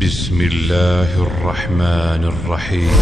بسم الله الرحمن الرحيم.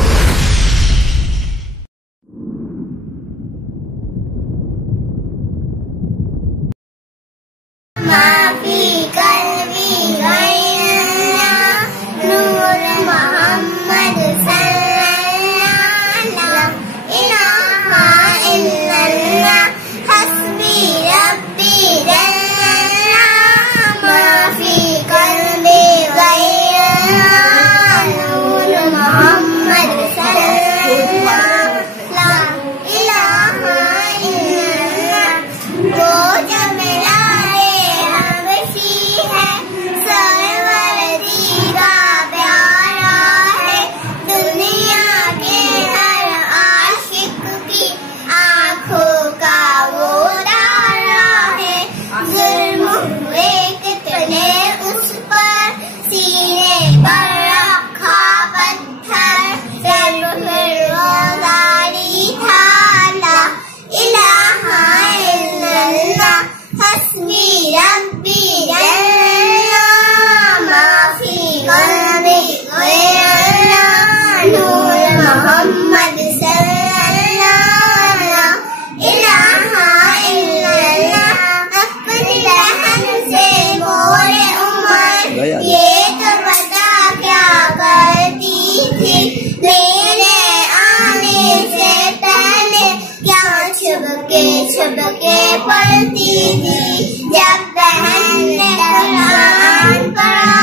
छुपके पढ़ती थी जब बहन ने कुरान पढ़ा,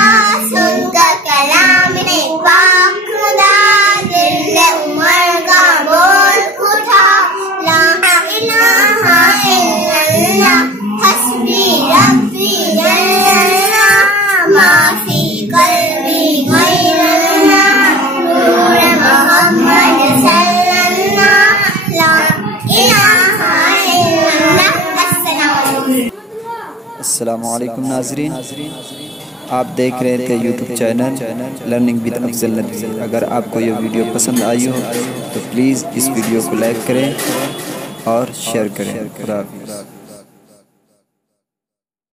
सुनकर कलाम ने पाक खुदा, दिल ने उमर का बोल उठा, ला इलाहा इल्लल्लाह हस्बी रब्बी जल्लल्लाह, माफी कल्बी गैरल्लाह, नूर मोहम्मद सल्लल्लाह, ला इलाहा। अस्सलामुअलैकुम नाज़रीन, आप देख रहे थे YouTube channel learning with Afzal Nadvi. अगर आपको ये वीडियो पसंद आई हो तो प्लीज़ इस वीडियो को लाइक करें और शेयर करें। खुदा हाफ़िज़।